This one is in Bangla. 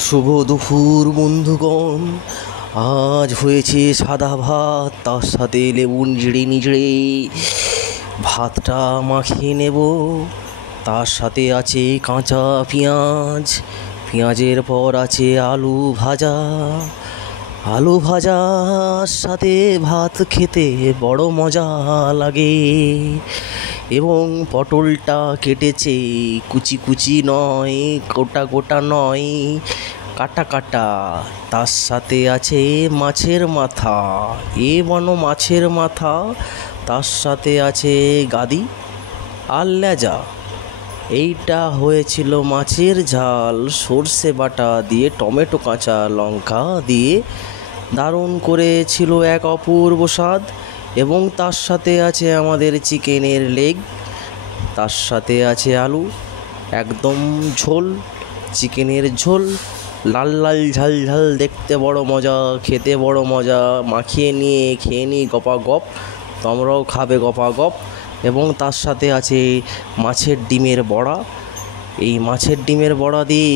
শুভ দুপুর বন্ধুগণ। আজ হয়েছে সাদা ভাত, তার সাথে লেবু নিজড়ে নিজড়ে ভাতটা মাখিয়ে নেব। তার সাথে আছে কাঁচা পেঁয়াজ, পেঁয়াজের পর আছে আলু ভাজা। আলু ভাজার সাথে ভাত খেতে বড় মজা লাগে। এবং পটলটা কেটেছে কুচি কুচি নয়, গোটা গোটা নয়, কাটা কাটা। তার সাথে আছে মাছের মাথা, মাছের মাথা। তার সাথে আছে গাদি আর লেজা। এইটা হয়েছিল মাছের ঝাল, সর্ষে বাটা দিয়ে, টমেটো কাঁচা লঙ্কা দিয়ে দারুণ করেছিল এক অপূর্ব স্বাদ। এবং তার সাথে আছে আমাদের চিকেনের লেগ, তার সাথে আছে আলু, একদম ঝোল, চিকেনের ঝোল, লাল লাল ঝাল ঝাল, দেখতে বড় মজা, খেতে বড় মজা। মাখিয়ে নিয়ে খেয়ে নিই গপা গপ, তোমরাও খাবে গপা গপ। এবং তার সাথে আছে মাছের ডিমের বড়া। এই মাছের ডিমের বড়া দিয়ে